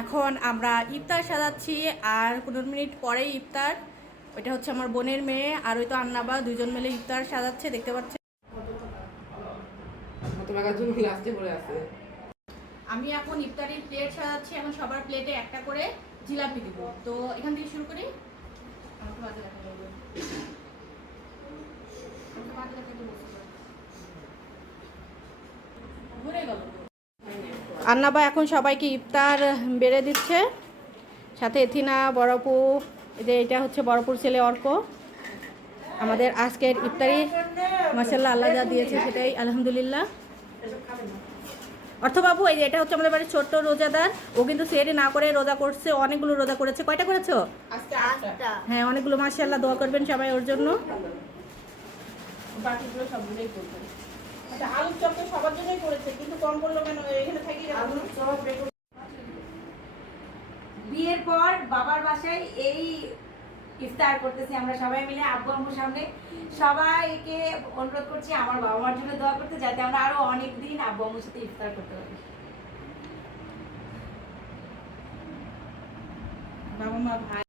এখন আমরা ইফতার সাজাচ্ছি আর 15 মিনিট পরেই ইফতার। ওইটা হচ্ছে আমার বোনের মেয়ে আর ওই তো আন্নাবা, দুইজন মিলে ইফতার সাজাচ্ছে, দেখতে পাচ্ছেন। আমি এখন ইফতারির প্লেট সাজাচ্ছি। এখন সবার প্লেটে একটা করে জিলাপি দিব। তো এখান থেকে শুরু করি। আন্নাবা এখন সবাইকে ইফতার বেড়ে দিচ্ছে, সাথে এথিনা, বড়পু, যে এটা হচ্ছে বড়পুর ছেলে অর্ক। আমাদের আজকের ইফতারি মাশাআল্লাহ আল্লাহ যা দিয়েছে সেটাই আলহামদুলিল্লাহ। অর্থবাবু, এই যে এটা হচ্ছে আমাদের বাড়ির ছোট্ট রোজাদার। ও কিন্তু সেহরি না করে রোজা করছে, অনেকগুলো রোজা করেছে। কয়টা করেছো? হ্যাঁ, অনেকগুলো। মাশাআল্লাহ, দোয়া করবেন সবাই ওর জন্য। বাকিগুলো সবগুলোই করবেন। আচ্ছা, আলুর চপ তো সবার জন্যই করেছে, কিন্তু কম করলো কেন? এখানে থাকি আলুর চপ। বিয়ের পর বাবার বাসায় এই ইফতার করতেছি আমরা সবাই মিলে, আব্বু আম্মুর সামনে। সবাইকে অনুরোধ করছি আমার বাবা মার জন্য দোয়া করতে, যাতে আমরা আরো অনেক দিন আব্বু আম্মুর সাথে ইফতার করতে পারি। বাবা মা ভাই